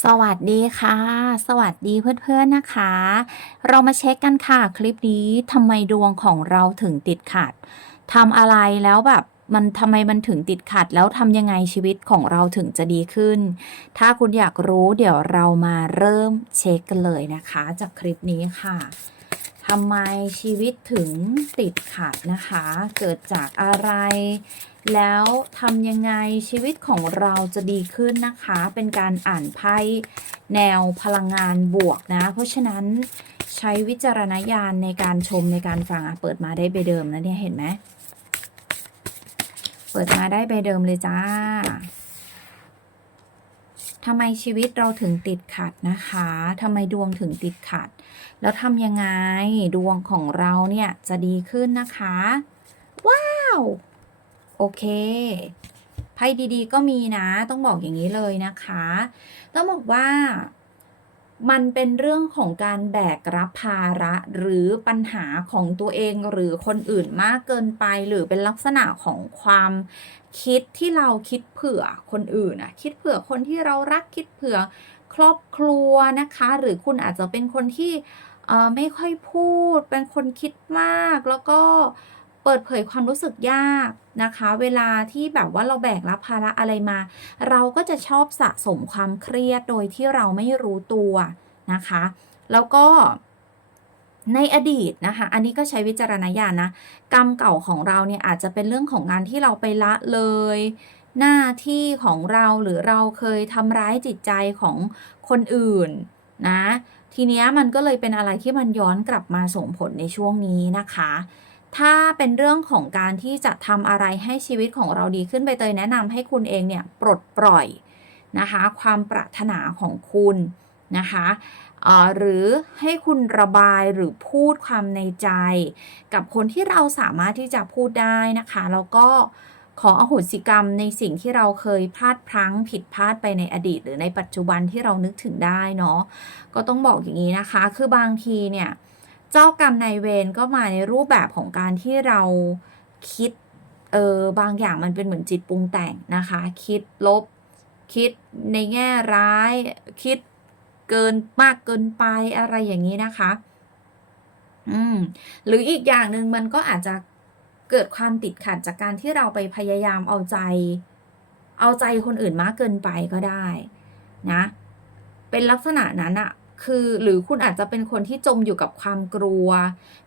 สวัสดีค่ะ สวัสดีเพื่อนๆนะคะ เรามาเช็คกันค่ะคลิปนี้ทำไมดวงของเราถึงติดขัดทำอะไรแล้วแบบมันทำไมมันถึงติดขัดแล้วทำยังไงชีวิตของเราถึงจะดีขึ้น ถ้าคุณอยากรู้เดี๋ยวเรามาเริ่มเช็คกันเลยนะคะ จากคลิปนี้ค่ะ ทำไมชีวิตถึงติดขัดนะคะ เกิดจากอะไร แล้วทำยังไงชีวิตของเราจะดีขึ้นนะคะ เป็นการอ่านไพ่แนวพลังงานบวกนะ เพราะฉะนั้นใช้วิจารณญาณในการชมในการฟังอะเปิดมาได้ใบเดิมนะเนี่ยเห็นไหม เปิดมาได้ใบเดิมเลยจ้า ทำไมชีวิตเราถึงติดขัดนะคะทำไมดวงถึงติดขัด แล้วทำยังไงดวงของเราเนี่ยจะดีขึ้นนะคะ ว้าว โอเคไพ่ดีๆ ก็มีนะ ต้องบอกอย่างนี้เลยนะคะ ต้องบอกว่า มันเป็นเรื่องของการแบกรับภาระหรือปัญหาของตัวเองหรือคนอื่นมากเกินไป หรือเป็นลักษณะของความคิดที่เราคิดเผื่อคนอื่นอะคิดเผื่อคนที่เรารักคิดเผื่อครอบครัวนะคะ หรือคุณอาจจะเป็นคนที่เอ่อไม่ค่อยพูด เป็นคนคิดมากแล้วก็ เปิดเผยความรู้สึกยากนะคะ เวลาที่แบบว่าเราแบกรับภาระอะไรมา เราก็จะชอบสะสมความเครียดโดยที่เราไม่รู้ตัวนะคะ แล้วก็ในอดีตนะคะ อันนี้ก็ใช้วิจารณญาณนะ กรรมเก่าของเราเนี่ยอาจจะเป็นเรื่องของงานที่เราไปละเลย หน้าที่ของเราหรือเราเคยทำร้ายจิตใจของคนอื่นนะ ทีเนี้ยมันก็เลยเป็นอะไรที่มันย้อนกลับมาส่งผลในช่วงนี้นะคะ ถ้าเป็นเรื่องของการที่จะทำอะไรให้ชีวิตของเราดีขึ้นไปเตยแนะนำให้คุณเองเนี่ยปลดปล่อยนะคะ ความปรารถนาของคุณนะคะเอ่อหรือให้คุณระบายหรือพูดความในใจ กับคนที่เราสามารถที่จะพูดได้นะคะแล้วก็ขออโหสิกรรมในสิ่งที่เราเคยพลาดพลั้งผิดพลาดไปในอดีต หรือในปัจจุบันที่เรานึกถึงได้เนาะก็ต้องบอกอย่างนี้นะคะ คือบางทีเนี่ย เจ้ากรรมนายเวรก็มาในรูปแบบของการที่เราคิดเออบางอย่างมันเป็นเหมือนจิตปรุงแต่งนะคะ คิดลบ คิดในแง่ร้าย คิดเกินมากเกินไปอะไรอย่างนี้นะคะ อืม หรืออีกอย่างหนึ่งมันก็อาจจะเกิดความติดขัดจากการที่เราไปพยายามเอาใจ เอาใจคนอื่นมากเกินไปก็ได้ นะ เป็นลักษณะนั้นอะ คือหรือคุณอาจจะเป็นคนที่จมอยู่กับความกลัว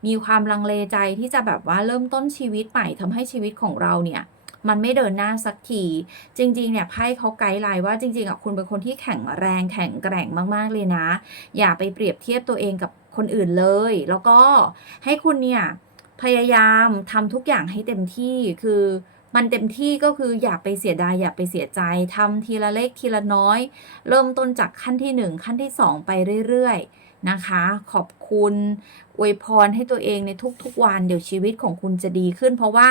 มีความลังเลใจที่จะแบบว่าเริ่มต้นชีวิตใหม่ทำให้ชีวิตของเราเนี่ย มันไม่เดินหน้าสักที จริง ๆ เนี่ยไพ่เขาไกด์ไลน์ว่าจริง ๆอะคุณเป็นคนที่แข็งแรงแข็งแกร่งมากๆเลยนะ อย่าไปเปรียบเทียบตัวเองกับคนอื่นเลย แล้วก็ให้คุณเนี่ยพยายามทำทุกอย่างให้เต็มที่คือ มันเต็มที่ก็คืออย่าไปเสียดายอย่าไปเสียใจทำทีละเล็กทีละน้อย เริ่มต้นจากขั้นที่หนึ่งขั้นที่สองไปเรื่อยๆ นะคะ ขอบคุณอวยพรให้ตัวเองในทุกๆวันเดี๋ยวชีวิตของคุณจะดีขึ้น เพราะว่า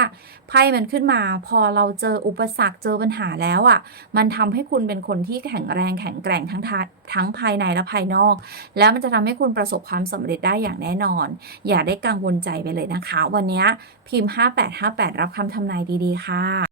ไพ่มันขึ้นมา พอเราเจออุปสรรคเจอปัญหาแล้วอะ่ะ มันทำให้คุณเป็นคนที่แข็งแรงแข็งแกร่งทั้งทั้งภายในและภายนอก แล้วมันจะทำให้คุณประสบความสำเร็จได้อย่างแน่นอน อย่าได้กังวลใจไปเลยนะคะ วันนี้พิมพ์ 5858 รับคำทำนายดีๆค่ะ